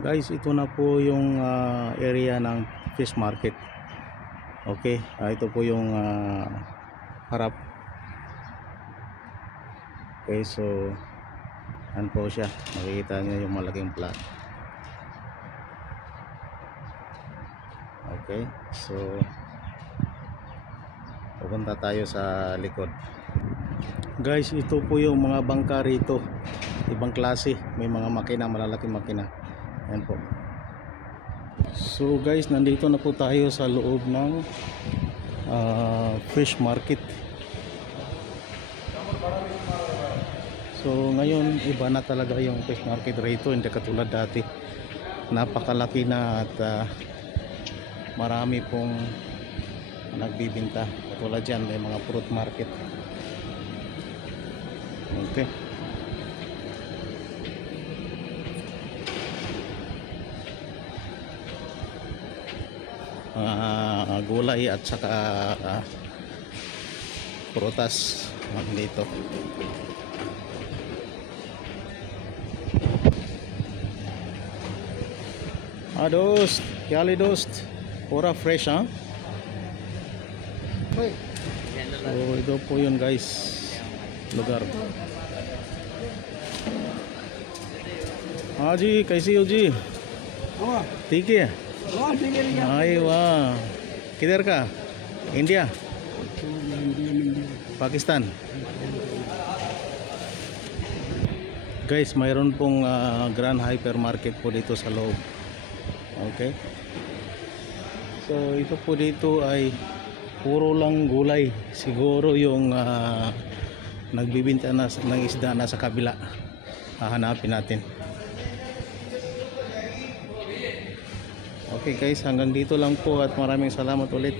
Guys, ito na po yung area ng fish market. Okay, ito po yung harap. Okay, so ano po siya, makikita nyo yung malaking plat. Okay, so pupunta tayo sa likod. Guys, ito po yung mga bangka rito, ibang klase, may mga makina, malalaking makina. Ayan po. So guys, nandito na po tayo sa loob ng fish market. So ngayon iba na talaga yung fish market rito, hindi katulad dati. Napakalaki na at marami pong nagbibinta. Katulad dyan may mga fruit market. Okay, gulay at saka prutas dito. Dost, kyali dost, pura fresh ha. So ito po yun guys, lugar. हाँ जी, कैसी हो जी? ठीक है। अरे वाह, किधर का? India, Pakistan. Guys, mayroon pong grand hypermarket po dito sa loob. Okay, so ito po dito ay puro lang gulay. Siguro yung nagbibinta na ng isda na sa kabila, hahanapin natin. Okay guys, hanggang dito lang po at maraming salamat ulit.